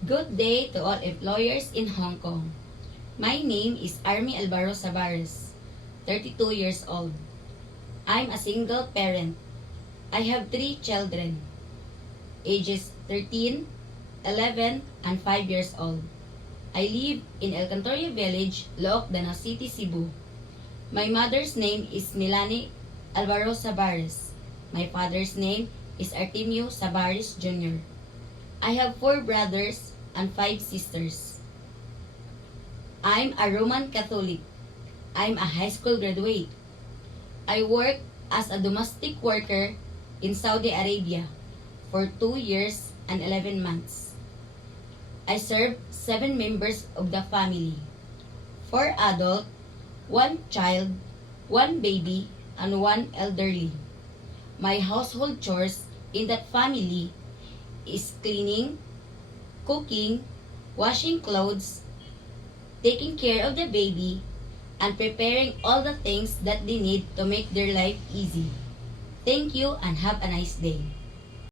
Good day to all employers in Hong Kong. My name is Army Alvaro Savares, 32 years old. I'm a single parent. I have 3 children, ages 13, 11, and 5 years old. I live in El Cantoria Village, Looc, Danao City, Cebu. My mother's name is Melanie Alvaro Savares. My father's name is Artemio Savares Jr. I have 4 brothers and 5 sisters. I'm a Roman Catholic. I'm a high school graduate. I work as a domestic worker in Saudi Arabia for 2 years and 11 months. I serve 7 members of the family, 4 adult, 1 child, 1 baby, and 1 elderly. My household chores in that family is cleaning, cooking, washing clothes, taking care of the baby, and preparing all the things that they need to make their life easy. Thank you and have a nice day.